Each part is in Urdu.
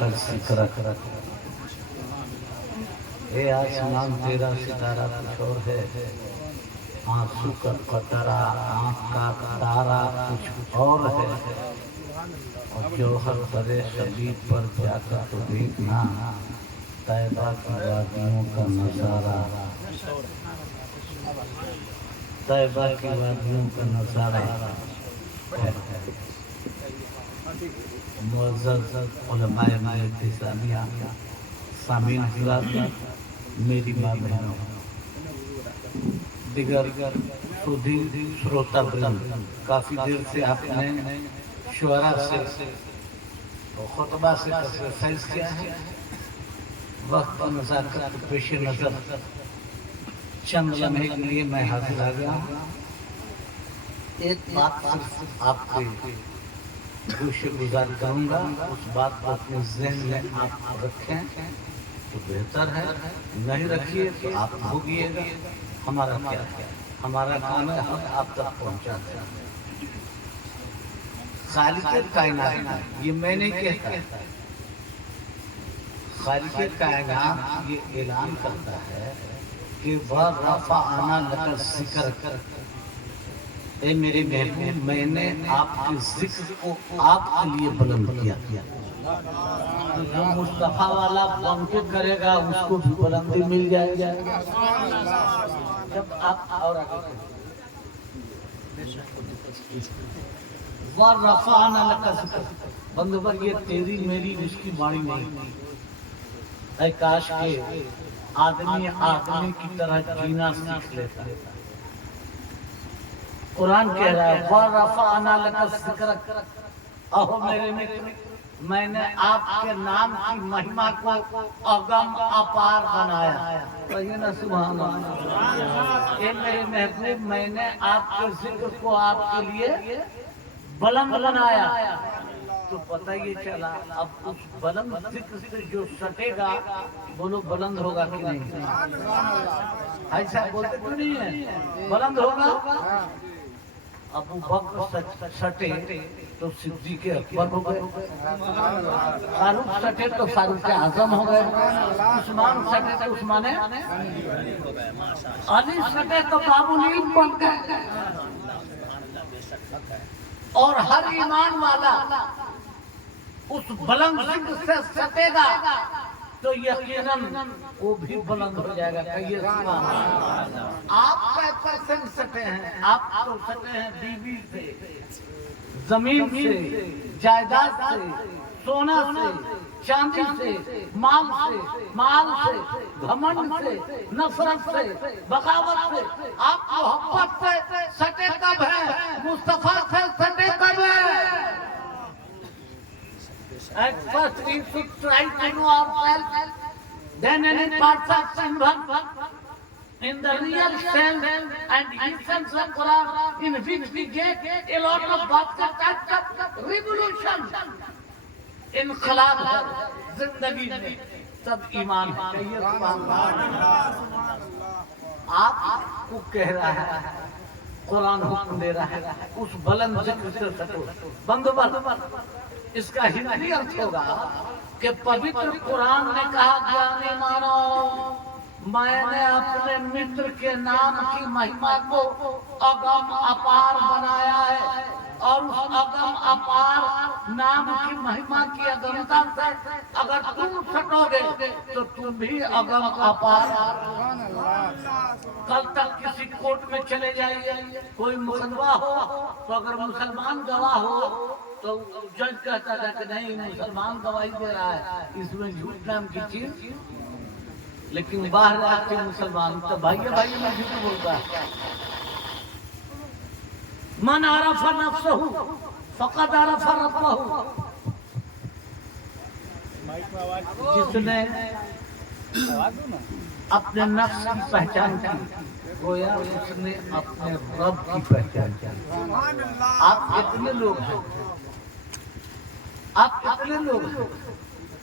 لقد ذکرک، اے آسمان تیرا ستارہ کچھ اور ہے، آنسو کا قطرہ آنکھ کا تارا کچھ اور ہے، اور جوہر ترے شبیب پر جا کر تو دیکھنا طیبہ کی وادیوں کا نظارہ، طیبہ کی وادیوں کا نظارہ ہے۔ معزز علماء ملت اسلامیہ، سامعین حضرات، میری ماں بہنوں، دیگر سودھی شروتا برن، کافی دیر سے آپ نے شعراء سے خطبہ سے کثرت فیض کیا ہے۔ وقت اور نزاکت کے پیش نظر چند لمحے کے لیے میں حاضر آ گیا ہوں۔ ایک بات صرف آپ کے گوشے گزار کروں گا، اس بات کو اپنے ذہن میں آپ رکھیں تو بہتر ہے، نہیں رکھیے تو آپ بھوگیے گا۔ ہمارا کیا ہے؟ ہمارا کام ہے حق آپ تک پہنچا دیں۔ خالق کائنات، یہ میں نہیں کہتا، خالق کائنات یہ اعلان کرتا ہے کہ وَرَفَعْنَا لَكَ ذِکْرَکَ، اے میرے محبوب میں نے آپ کے ذکر کو آپ کے لیے بلند کیا۔ تو جو مصطفیٰ والا بن کے کرے گا اس کو بھی بلندی مل جائے گا۔ جب آپ اور آگے وَرَفَعْنَا لَكَ ذِکْرَکَ، بندور یہ تیری میری اس کی بانی نہیں۔ اے کاش کہ آدمی کی طرح جینا سیکھ لیتا۔ قرآن کہہ رہا ہے وَرَفَعْنَا لَكَ ذِکْرَکَ، اہو میرے متر، میں نے آپ کے نام کی مہمہ کو اگم اپار بنایا۔ کہیے نا سبحان اللہ۔ اے میرے محبوب، میں نے آپ کے ذکر کو آپ کے لیے بلند بنایا۔ تو پتہ یہ چلا اب اس بلند ذکر سے جو سٹے گا بولو بلند ہوگا کہ نہیں؟ ایسا بولتے تو نہیں ہے، بلند ہوگا۔ ابو بکر سٹے تو صدیق اکبر ہو گئے، فاروق سٹے تو فاروق اعظم ہو گئے، عثمان سٹے تو عثمان علی سٹے تو بابو العلم بن گئے۔ اور ہر ایمان والا اس بلند ذکر سے سٹے گا تو یقیناً وہ بھی بلند ہو جائے گا۔ کہیے سبحان اللہ۔ آپ کیسے سے سٹے ہیں؟ آپ تو سٹے ہیں بیوی سے، زمین سے، جائیداد سے، سونا سے، چاندی سے، مال سے، گھمنڈ سے، نفرت سے، بغاوت سے۔ آپ محبت سے سٹے کب ہیں؟ مصطفیٰ سے سٹے کب ہیں؟ At first we should try to know ourselves, then any parts of symbol in the real sense and essence of Quran, in which we get a lot of types of revolution. انقلاب ہے زندگی میں، تب ایمان ہے۔ کہیے سبحان اللہ۔ آپ کو کہہ رہا ہے، قرآن حکم دے رہا ہے اس بلند ذکر سے سٹو۔ بندوبست اس کا ہندی ارتھ ہوگا کہ پوتر قرآن نے کہا جانے مانو، میں نے اپنے متر کے نام کی مہمہ کو اگم اپار بنایا ہے، اور اس اگم اپار نام کی مہمہ کی اگمتا سے اگر تم سٹو گے تو تم بھی اگم اپار۔ کل تک کسی کورٹ میں چلے جائیے، کوئی مقدمہ ہو تو اگر مسلمان گواہ ہو تو جج کہتا تھا کہ نہیں مسلمان گواہی دے رہا ہے، اس میں جھوٹ نام کی چیز، لیکن باہر آ کے مسلمان تو بھائی میں جھوٹ بولتا ہے۔ من عرف نفسہ فقد عرف ربہ، جس نے اپنے نفس کی پہچان کی گویا اس نے اپنے رب کی پہچان کی۔ آپ اتنے لوگ ہیں، آپ اتنے لوگ ہیں،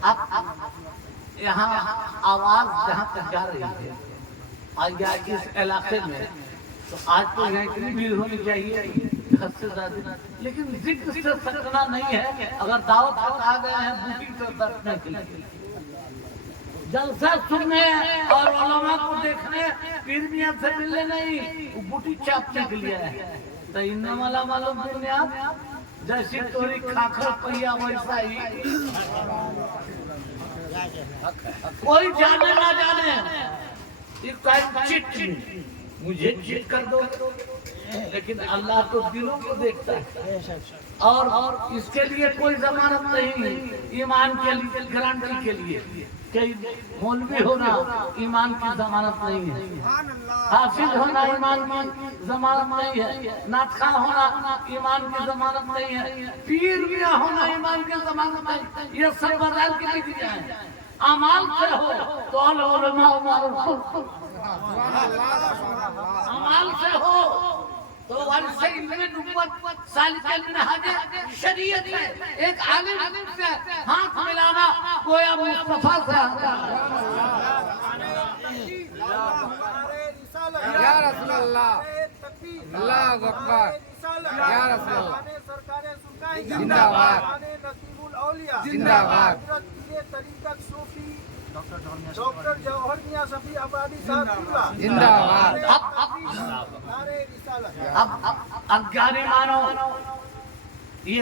آپ یہاں آواز جہاں تک جا رہی ہے آیا اس علاقے میں، تو آج تو یہاں اتنی بھیڑ ہونی چاہیے حد سے زیادہ، لیکن ذکر سے سکنا نہیں ہے. اگر دعوت آ گئے ہیں بوٹی سے سکنے کے لیے، جلسہ سننے اور علماء کو دیکھنے، پیر میاں سے ملنے نہیں، وہ بوٹی چاپنے کے لیے ہے. تو انما معلوم بنیاد جیسی توری کھاکھر پہیا ویسا ہی. کوئی جانے نہ جانے چٹ مجھے چٹ کر دو، لیکن اللہ تو دلوں کو دیکھتا ہے. اور اس کے لیے کوئی ضمانت نہیں ایمان کے لیے، گارنٹی کے لیے کہ مولوی ہونا ایمان کی ضمانت نہیں ہے، حافظ ہونا ایمان کی ضمانت نہیں ہے، ناطخواں ہونا ایمان کی ضمانت نہیں ہے، پیر میاں ہونا ایمان کی ضمانت نہیں ہے. یہ سب بدل کے لکھ جائیں. اعمال سے ہو تو العلماء معروف، اعمال سے ہو تو ورثہ نبوت سالک المنہاج شریعت ہے. ایک عالم سے ہاتھ ملانا گویا مصطفیٰ سے یا رسول اللہ، اللہ اکبر، یا رسول اللہ، زندہ باد، زندہ باد. طریقت صوفی ڈاکٹر جوہر میاں شفیع آبادی صاحب زندہ باد. اب جانے مانو یہ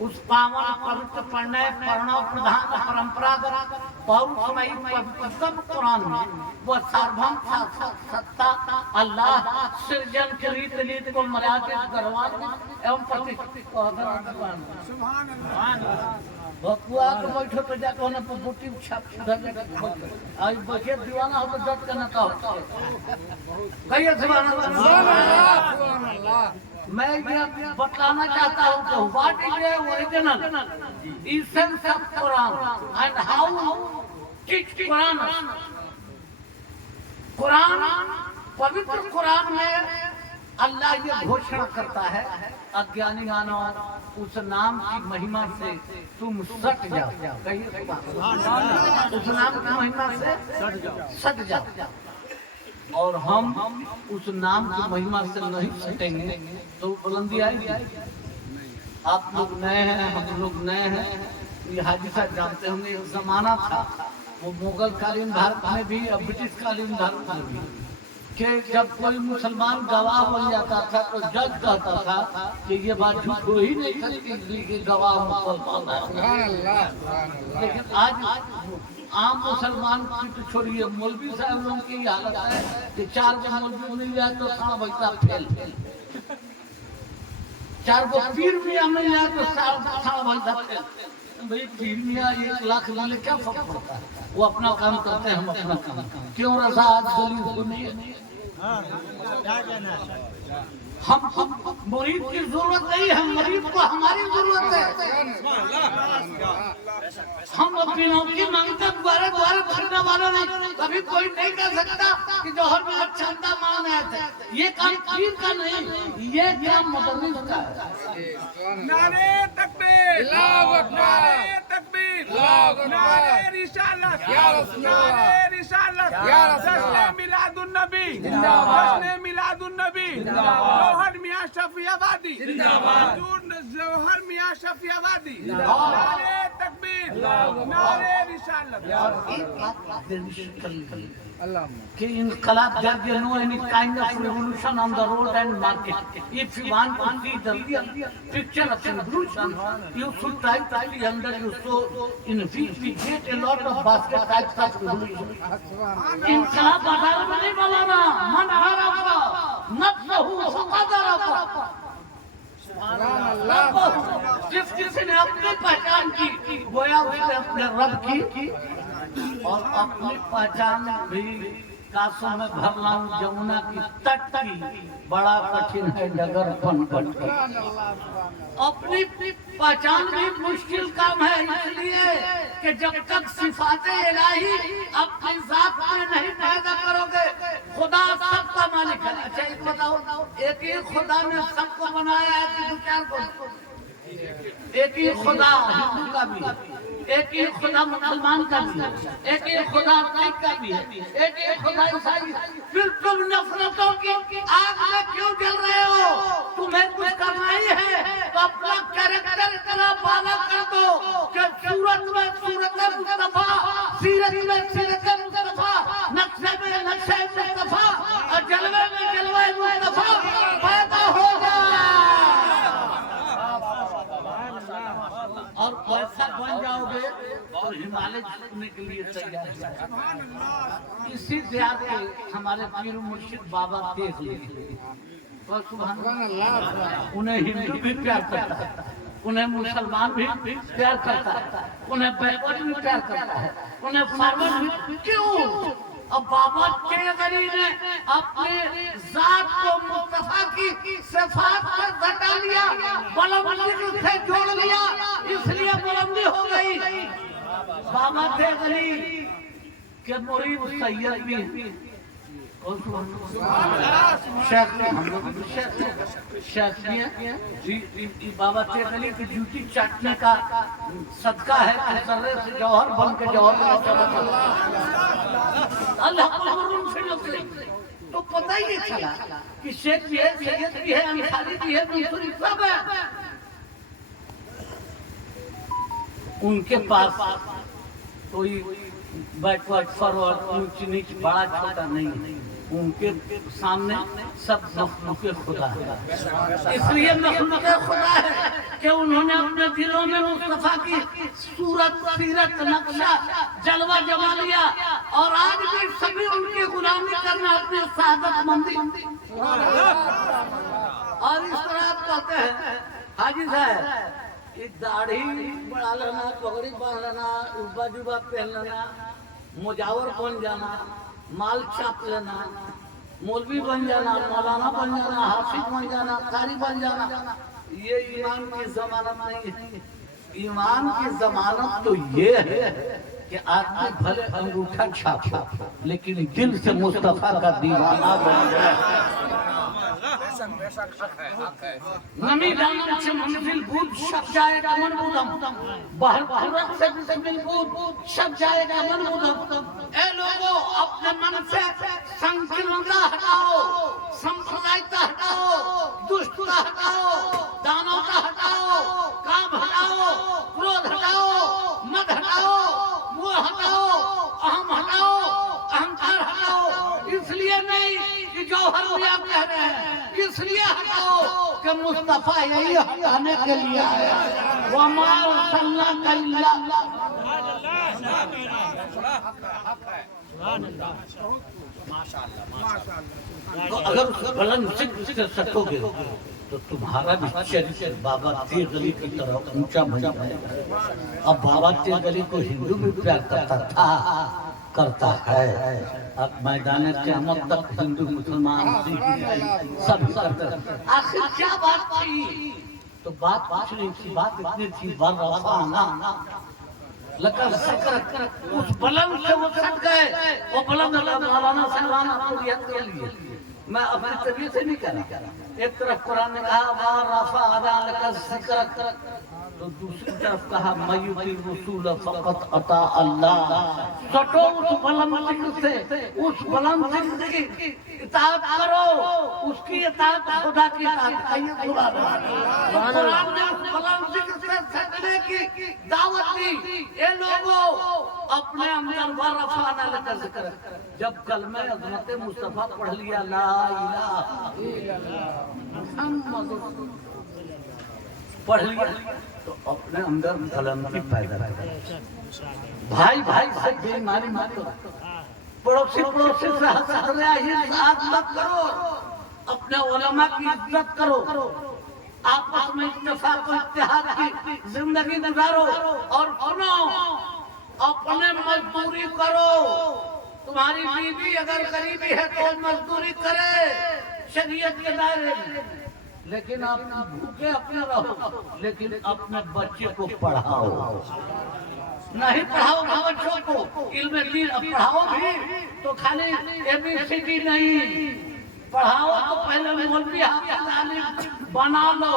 اس پاون پوتر پڑھنے پڑھنا پردھان پرمپراگت پورسمئی پوترتم قرآن میں وہ سربھم ستا اللہ سرجن کی ریت کو مریادت گروان ایوم پرتی سبحان اللہ. بکوا کو بیٹھو تو جا کے ہونا بوٹی چھاپ آج بچے دیوانہ ہو تو ڈٹ کرنا کا ہوتا کہیے سبحان اللہ. میں یہ بتلانا چاہتا ہوں کہ what is the original essence of Quran and how teach Quran. قرآن پوتر قرآن میں اللہ یہ گھوشنا کرتا ہے اگیانی گانو اس نام کی مہما سے تم سٹ جاؤ. کہیے اس نام کی مہما سے سٹ جاؤ. اور ہم اس نام کی مہما سے نہیں سٹیں گے تو بلندی آئے گی. آپ لوگ نئے ہیں، ہم لوگ نئے ہیں. یہ حاجی صاحب جانتے ہوں گے ایک زمانہ تھا وہ مغل کالین بھارت میں بھی اور برٹش کالین بھارت میں بھی کہ جب کوئی مسلمان گواہ بن جاتا تھا تو جج کہتا تھا کہ یہ بات جھوٹ ہو ہی نہیں سکتی کہ گواہ مسلمان ہے. لیکن آج عام مسلمان کی تو چھوڑیے، مولوی صاحب لوگوں کی حالت ہے کہ 4 مولوی مل جائے تو ساڑھا بجتا پھیل، 4 پیر میاں مل جائے تو ساڑھا بجتا پھیل. بھئی پیر میاں 1 لاکھ لے کیا فرق پڑتا ہے؟ وہ اپنا کام کرتے ہیں، ہم اپنا کام. کیوں رضا آج گلی سنیے، ہم مرید کی ضرورت نہیں ہے، مرید کو ہماری ضرورت ہے. ہم اپنی نوکری مانگتے دوبارہ بھرنے والا نہیں. کبھی کوئی نہیں کہہ سکتا کہ جوہر میں چندہ مانگنا ہے. یہ کام پیر کا نہیں، یہ کام مدرس کا ہے. نعرہ تکبیر، اللہ اکبر، نعرہ تکبیر، اللہ اکبر، نعرہ رسالت، یا رسول اللہ، نعرہ رسالت، یا رسول اللہ، جشن میلاد النبی، زندہ باد، جشن میلاد النبی، زندہ باد، جوہر میاں شفیع آبادی، زندہ باد، جوہر میاں شفیع آبادی، زندہ باد، نعرہ تکبیر، نعرہ رسالت. کہ انقلاب there is no any kind of revolution on the road and market. If you want to see the real picture of revolution, you should try to see under you. So in which we get a lot of basket types of revolution. انقلاب بازار میں نہیں بلانا، من عرف نفسه فقد عرف. جس کسی نے اپنی پہچان کی گویا اس نے اپنے رب کی، اور اپنی پہچان بھی کاسوں میں بھر لاؤں جمنا کی تٹ کی بڑا کٹھن ہے ڈگر پن پن. اپنی پہچان بھی مشکل کام ہے، اس لیے کہ جب تک صفات الہی اپنی ذات میں نہیں پیدا کرو گے. خدا سب کا مالک ہے. اچھا ایک بتاؤ، ایک ہی خدا نے سب کو بنایا ہے کہ 2-4 کو؟ ایک ہی خدا ہندو کا بھی ہے، ایک ہی خدا مسلمان کا بھی ہے، ایک ہی خدا سکھ کا بھی ہے، ایک ہی خدا عیسائی۔ پھر تم نفرتوں کی آگ میں کیوں جل رہے ہو؟ تمہیں کچھ کرنا ہی ہے تو اپنا کریکٹر اتنا بالا کر دو کہ صورت میں صورت مصطفیٰ، سیرت میں سیرت مصطفیٰ، نقشے میں نقشے مصطفیٰ اور جلوے میں جلوے مصطفیٰ پیدا ہو جائے، اور ویسا بن جاؤ گے تو ہمالیہ جھکنے کے لیے تیار ہے۔ اسی دیہات کے ہمارے پیر مرشد بابا تیغ لیے، اور سبحان اللہ، انہیں ہندو بھی پیار کرتا ہے، انہیں مسلمان بھی پیار کرتا ہے، انہیں بیکورڈ بھی پیار کرتا ہے، انہیں فارورڈ بھی۔ کیوں؟ اب بابا تیغ علی نے اپنے ذات کو مصطفیٰ کی صفات پر گھٹا لیا، بلندی سے جوڑ لیا، اس لیے بلندی ہو گئی۔ بابا تیغ علی کے مرید سید بھی ہیں، شیخ بھی بابا تیغ علی کی جوتی چاٹنے کا صدقہ ہے کہ ذرے سے جوہر بن کے جوہر اللہ کو تو پتہ ہی نہیں چلا کہ شیخ بھی ہے، سید بھی ہے، انصاری بھی ہے، منصوری سب ہے۔ ان کے پاس کوئی بیکورڈ فارورڈ اونچ نیچ بڑا چھوٹا نہیں، ان کے سامنے سب مخلوق خدا ہے۔ اس لیے مخلوق خدا ہے کہ انہوں نے اپنے دلوں میں مصطفیٰ کی صورت، سیرت، نقشہ، جلوہ جما لیا، اور آج بھی سبھی ان کی غلامی کرنا اپنی سعادت مندی۔ اور اس طرح آپ کہتے ہیں حاجی صاحب کہ داڑھی بڑھا لینا، پگڑی باندھ لینا، عبا جبا پہن لینا، مجاور بن جانا، مال چھاپ لینا، مولوی بن جانا، مولانا بن جانا، حافظ بن جانا، قاری بن جانا، یہ ایمان کی ضمانت نہیں ہے۔ ایمان کی ضمانت تو یہ ہے کہ آدمی بھلے انگوٹھا چھاپا لیکن دل سے مصطفیٰ کا دیوانہ بن جائے۔ نمی دامن سے منزل بود شب جائے گا من بودم، بہر خورت سے منزل بود شب جائے گا من بودم۔ اے لوگوں اپنے من سے سنکلنگا ہٹاؤ، سمپردائیتا ہٹاؤ، دشتا ہٹاؤ، دانوں کا ہٹاؤ، کام ہٹاؤ، کرودھ ہٹاؤ، مد ہٹاؤ، وہ ہٹاؤ، اہم ہٹاؤ، اہنکار ہٹاؤ۔ اس لیے نہیں کہ جوہر لیا کہہ رہے ہیں، اس لیے ہٹاؤ کہ مصطفیٰ یہی ہٹانے کے لیے آیا۔ وَمَا أَرْسَلْنَاكَ إِلَّا تو اگر اس بلند ذکر سے سٹو گے تو تمہارا بھی چریتر بابا تیغ علی کی طرح اونچا بن جائے گا۔ اب بابا تیغ علی کو ہندو بھی پیار کرتا تھا، کرتا ہے، اب میدان قیامت تک ہندو مسلمان سکھ سب کرتے ہیں۔ آخر کیا بات تھی؟ تو بات کچھ نہیں تھی، بات اتنی تھی وَرَفَعْنَا لَكَ ذِكْرَكَ، اس بلند سے وہ سٹ گئے۔ وہ بلند اللہ مولانا سلمان اپنیت کے لیے، میں اپنی طبیعت سے نہیں کہہ رہا۔ ایک طرف قرآن نے کہا وَرَفَعْنَا لَكَ ذِكْرَكَ، تو دوسری طرف کہا مَيُّطِعِ الرَّسُولَ فَقَدْ أَطَاعَ اللَّهَ۔ سٹو اس بلند ذکر سے، اس بلند ذکر کی اطاعت کرو، اس کی اطاعت خدا کی اطاعت ہے۔ قرآن نے اس بلند ذکر سے سٹنے کی دعوت دی۔ اے لوگوں اپنے اندر وَرَفَعْنَا لَكَ ذِكْرَكَ، جب کلمہ عظمت مصطفیٰ پڑھ لیا لا الہ الا اللہ محمد پڑھ لیا تو اپنے اندر بلندی پیدا کرے۔ بھائی بھائی سے بے ایمانی مت کرو، پڑوسی پڑوسی سے حسد رعایت مت کرو، اپنے علماء کی عزت کرو، آپس میں اتفاق و اتحاد کی زندگی گزارو، اور سنو اپنے مزدوری کرو۔ تمہاری بیوی اگر غریبی ہے تو مزدوری کرے شریعت کے دائرے میں، لیکن آپ بھوکے اپنے رہو، لیکن اپنے بچے کو پڑھاؤ۔ نہیں پڑھاؤ بچوں کو علم دین، پڑھاؤ بھی تو خالی ABCD نہیں، پڑھاؤ تو پہلے مولوی حافظ عالم بنا لو،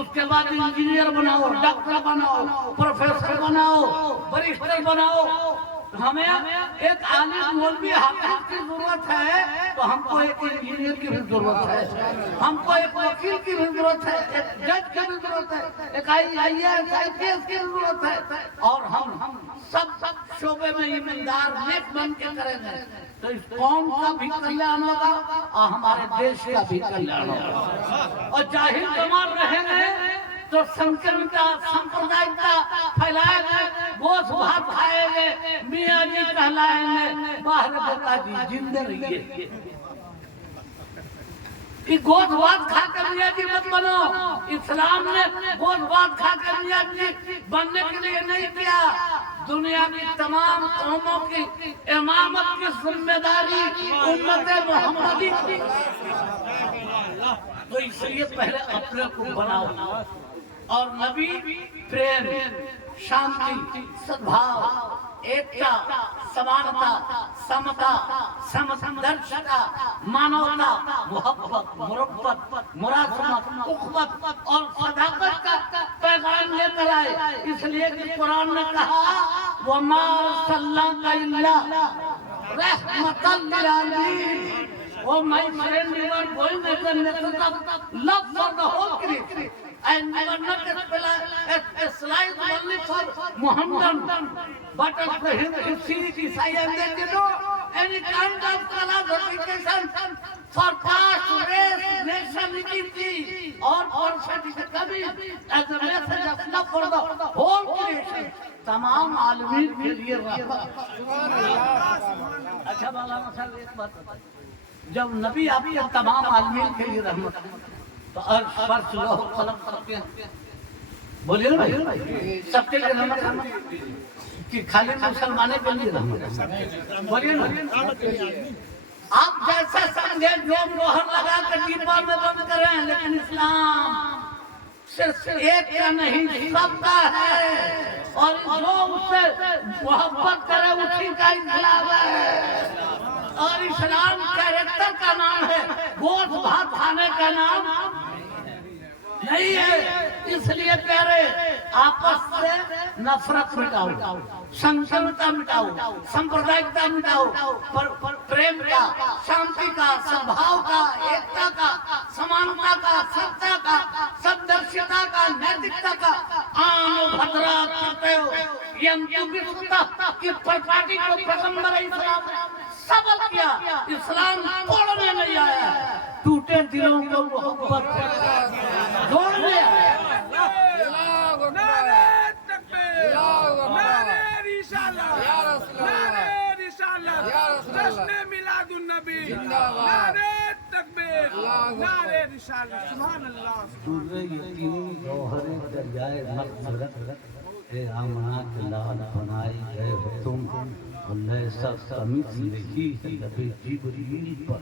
اس کے بعد انجینئر بناؤ، ڈاکٹر بناؤ، پروفیسر بناؤ، بریسٹر بناؤ۔ ہمیں ایک عالم مولوی حافظ کی ضرورت ہے تو ہم کو ایک انجینئر کی بھی ضرورت ہے، ہم کو ایک وکیل کی بھی ضرورت ہے، ایک جج کی بھی ضرورت ہے، ایک IAS کی ضرورت ہے، اور ہم سب شعبے میں ایماندار نیک بن کے کریں گے تو اس قوم کا بھی کلیان ہوگا اور ہمارے دیش کا بھی کلیان ہوگا۔ اور جاہل گمان رہیں گے تو سنکرمتا سمپردائکتا پھیلائیں گے، گوشت بھات کھائیں گے، میاں جی کہلائیں گے، باہر بتا جی زندہ رہیے۔ کہ گوشت بھات کھا کر میاں جی مت بنو، اسلام نے گوشت بھات کھا کر میاں جی بننے کے لیے نہیں کیا۔ دنیا کی تمام قوموں کی امامت کی ذمہ داری امت محمدی کی، تو اس لیے پہلے اپنے کو بناؤ۔ اور نبی پریم، شانتی، سدبھاؤ، ایکتا، سمانتا، سمتا، سمدرشتا، مانوتا، محبت، مربت، مراسمت، اخوت اور صداقت کا پیغام لے کر آئے۔ اس لیے کہ قرآن نے کہا وَمَا أَرْسَلْنَاكَ إِلَّا رَحْمَةً لِلْعَالَمِينَ۔ Oh, my friend, you are going as a message of love for the whole creation. And you are not a slide only for Muhammad, but for him to see this I am there to know any kind of classification for caste, race, nationality or person coming as a message of love for the whole creation. تمام عالمین کے لیے رحمت۔ اچھا مولانا صاحب ایک بات بتائیں، جب نبی آپ کے تمام عالمین کے لیے رحمت تو عرش فرش لوح قلم سب کے بولیے نا سب کے لیے رحمت کہ خالی مسلمانے کے لیے رحمت بولیے نا۔ آپ جیسے سمجھے جو مہر لگا کر ڈبہ میں بند کریں، لیکن اسلام صرف ایک کا نہیں سب کا ہے، اور جو اس سے محبت کرے اسی کا انقلاب ہے۔ اور اسلام کیریکٹر کا نام ہے، گوشت بھات کھانے کا نام نہیں ہے۔ اس لیے پیارے آپس سے نفرت مٹاؤ، سنکرمتا مٹاؤ، سمپردائکتا مٹاؤ، پریم کا، شانتی کا، سدبھاؤ کا، ایکتا کا، سمانتا کا، ستیہ کا، سمدرشتا کا، نیتکتا کا آنو بھدرا کرتے ہو۔ کہ پرپاٹی کو پیغمبر اسلام سبق کیا، اسلام توڑنے نہیں آیا، ٹوٹے دلوں کو محبت جوڑنے آیا۔ نعرہ تکبیر، نعرہ رسالت، نعرہ رسالت، جشن میلاد النبی، نعرہ تکبیر، نعرہ رسالت، سبحان اللہ۔ سورہ یقین گوہر دریائے مغفرت، اے آمنہ کے لال بنائے گئے ہو تم، لیسا کمثلہ لب جبریل پر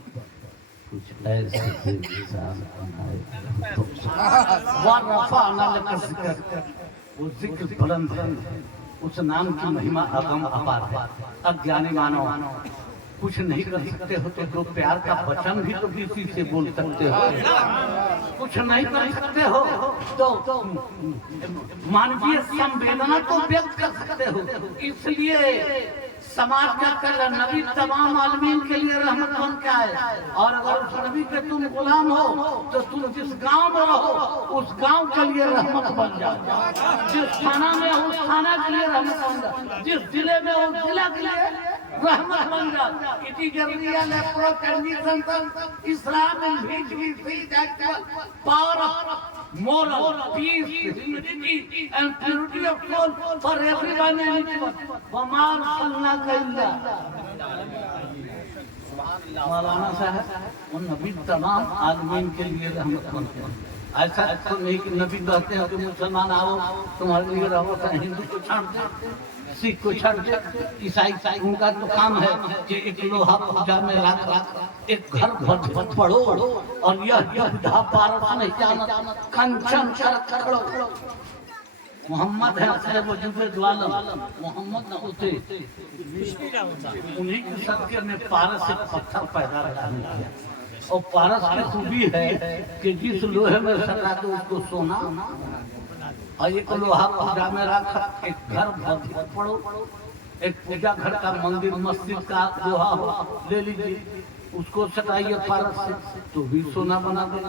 کچھ ایسے بے مثال بنائے ہو تم۔ وَرَفَعْنَا لَكَ ذِکْرَکَ، وہ ذکر بلند ہے، اس نام کی مہمہ اعظم اپار ہے۔ اب جانے مانو کچھ نہیں کر سکتے ہو تو جو پیار کا وچن بھی تو کسی سے بول سکتے ہو، کچھ نہیں کر سکتے ہو تو مانوی سمویدنا تو ویکت کر سکتے ہو۔ اس لیے سماج کا کل نبی تمام عالمین کے لیے رحمت بن کے آئے، اور اگر اس نبی کے تم غلام ہو تو تم جس گاؤں میں رہو اس گاؤں کے لیے رحمت بن جاؤ، جس تھانہ میں ہو اس تھانہ کے لیے رحمت بن جاؤ، جس ضلع میں ہو اس ضلع کے لیے رحمت بن جاؤ۔ It is a real approach and Islam and which that power of moral peace, humility and purity of soul for everyone and anyone. وَمَا أَرْسَلْنَاكَ إِلَّا۔ مولانا صاحب وہ نبی تمام عالمین کے لیے رحمت بنتے ہیں۔ ایسا تو نہیں کہ نبی کہتے ہیں کہ مسلمان آؤ تمہارے لیے رحمت ہے، ہندو کو چھاڑ دے، سکھ کو چھڑ دے، عیسائی ان کا تو کام ہے کہ ایک لوہا پوجا میں رکھ ایک گھر بھٹ پڑھو اور یہ دھا پارس نہیں جانا کنچن چرک کھڑو۔ محمد ہے اصل وجود دوالم، محمد نہ ہوتے انہیں کے صدقے میں پارس سے پتھر پیدا کرنے کیا۔ اور پارس کی خوبی ہے کہ جس لوہے میں سٹا دو اس کو سونا، اور ایک لوہا پوجا میں رکھا، ایک گھر بھر پڑو، ایک پوجا گھر کا مندر مسجد کا لوہا ہو لے لیجیے، اس کو سٹائیے پارس سے تو بھی سونا بنا دے،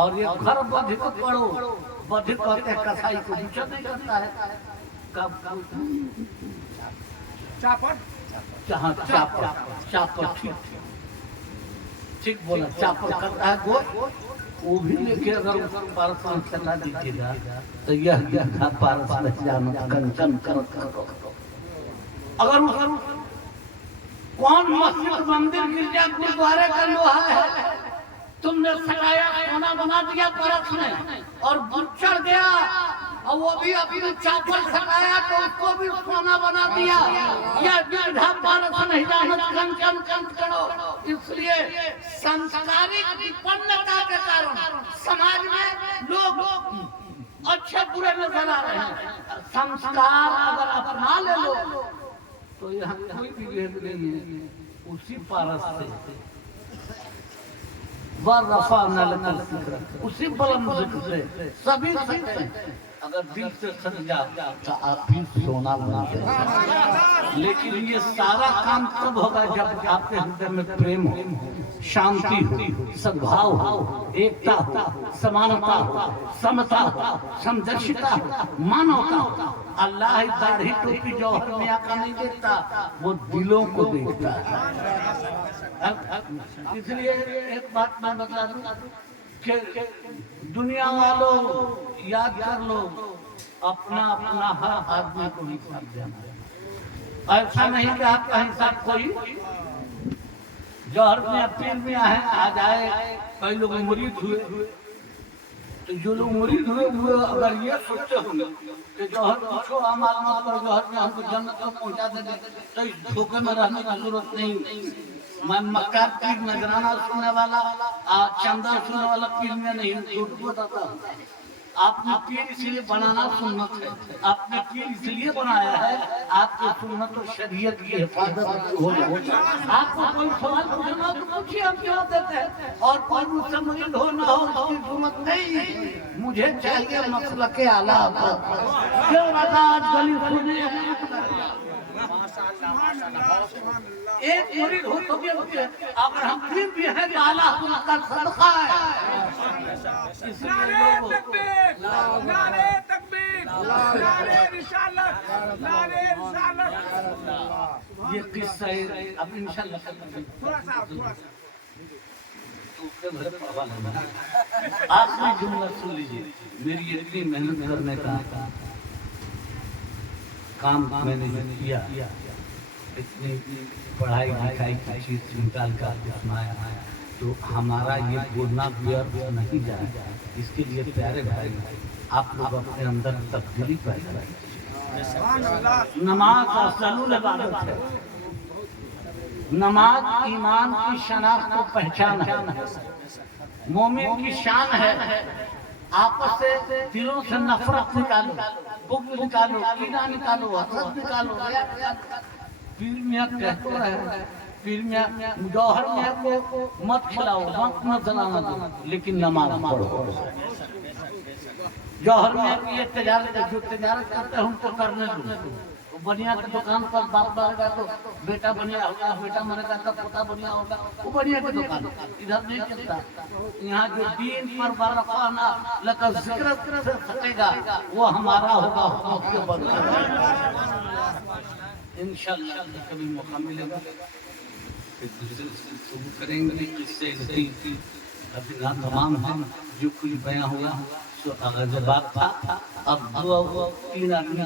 اور یہ گھر بدھ کو پڑو، بدھ کہتے ہیں کسائی کو نیچا نہیں کرتا ہے، کب چاپڑ جہاں چاپڑ چاپڑ ٹھیک بولا، چاپڑ کرتا ہے گوشت، وہ بھی لے کے اگر پارس میں چلا دیجیے گا تو یہ پارس میں جانا کنچن کرو۔ اگر کون مسجد مندر گرجا گردوارے کا لوہا ہے تم نے سٹایا، سونا بنا دیا پارس میں، اور بت چڑھ گیا اور وہ بھی اپنی چاپل سٹایا تو اس کو بھی سونا بنا دیا، یہ پارس میں ہدایت کنچن کرو۔ اس لیے سنسکارک وپنتا کے کارن سماج میں لوگ اچھے برے نظر آ رہے ہیں، سنسکار اگر اپنا لے لو تو یہاں کوئی بھی بھید نہیں ہے، اسی پارس سے وَرَفَعْنَا لَكَ الذِّكْرَ، اسی بلند ذکر سے سبھی سکتے ہیں، اگر دل سے سمجھا تو آپ بھی سونا بنا دیں، لیکن یہ سارا کام تب ہوگا جب آپ کے ہردے میں پریم ہو، شانتی ہو، سدبھاؤ ہو، ایکتا ہو، سمانتا ہو، سمتا ہو، سمدرشتا ہو، مانوتا ہو۔ اللہ داڑھی ٹوپی جوہر میں آقا نہیں دیکھتا، وہ دلوں کو دیکھتا ہے۔ اس لیے ایک بات میں بتا دوں کہ دنیا والوں یاد کر لو، اپنا اپنا ہر آدمی کو حساب دینا، ایسا نہیں کہ آپ کا حساب کوئی جوہر میں اپریل میں آ جائے۔ کئی لوگ مرید ہوئے تو جو لوگ مرید ہوئے اگر یہ سوچتے ہوں کہ جوہر پوچھو اعمال مت کرو، جوہر میں ہم کو جنت کو پہنچا دیں گے، تو اس دھوکے میں رہنے کی ضرورت نہیں۔ میں مکار پیر نذرانہ سننے والا، چندہ سننے والا پیر میں نہیں، جھوٹ بتاتا ہوں۔ آپ نے پیر اس لیے بنانا سنت ہے، آپ نے پیر اس لیے بنایا ہے آپ کی سنت و شریعت کی حفاظت ہو جائے۔ آپ کو کوئی سوال پوچھنا تو پوچھیے، ہم جواب دیتے ہیں، اور کوئی مجھ سے مرید ہو نہ ہو اس کی ضرورت نہیں، مجھے چاہیے مسلک اعلیٰ حضرت۔ کیوں آزاد گلی سنے ایک مرید ہو تو بھی اگر ہم پھر بھی ہیں تو اعلیٰ حضرت کا صدقہ ہے۔ اس نعرہ تکبیر، نعرہ تکبیر، نعرہ رسالت، نعرہ رسالت۔ یہ قصہ ہے، اب انشاءاللہ تھوڑا سا آخری جملہ سن لیجیے، میری اتنی محنت کرنے کا کام میں نے کیا، اتنی پڑھائی لکھائی کی چیز نکال کر سنایا، تو ہمارا یہ بولنا بیرت نہیں جائے، اس کے لیے پیارے بھائی آپ لوگ اپنے اندر تبدیلی پیدا کریں۔ نماز افضل عبادت ہے، نماز ایمان کی شناخت و پہچان ہے، مومن کی شان ہے۔ آپس سے دلوں سے نفرت نکالو، بغض نکالو، کینہ نکالو، حسد نکالو۔ پیر میاں کہتے رہے، پیر میاں جوہر میاں کو مت کھلاؤ، وقت مت جلانا دو، لیکن نماز پڑھو۔ جوہر میاں کی یہ تجارت ہے، جو تجارت کرتے ہیں ان کو کرنے دو۔ بنیا کی دکان پر باپ مرے گا تو بیٹا بنیا ہوگا، بیٹا مرے گا تو پوتا بنیا ہوگا، وہ بنیا کی دکان ادھر نہیں چلتا۔ یہاں جو دین پر ورفعنا لک الذکر سے پھٹے گا وہ ہمارا ہوگا، حکومت کے بدلے۔ انشاءاللہ کبھی موقع ملے گا ایک دوسرے سے گفتگو کریں گے، اس سے ابھی نہ تمام ہے جو کچھ بیان ہوا سو آغاز بات تھا۔ اب 2 3 آدمی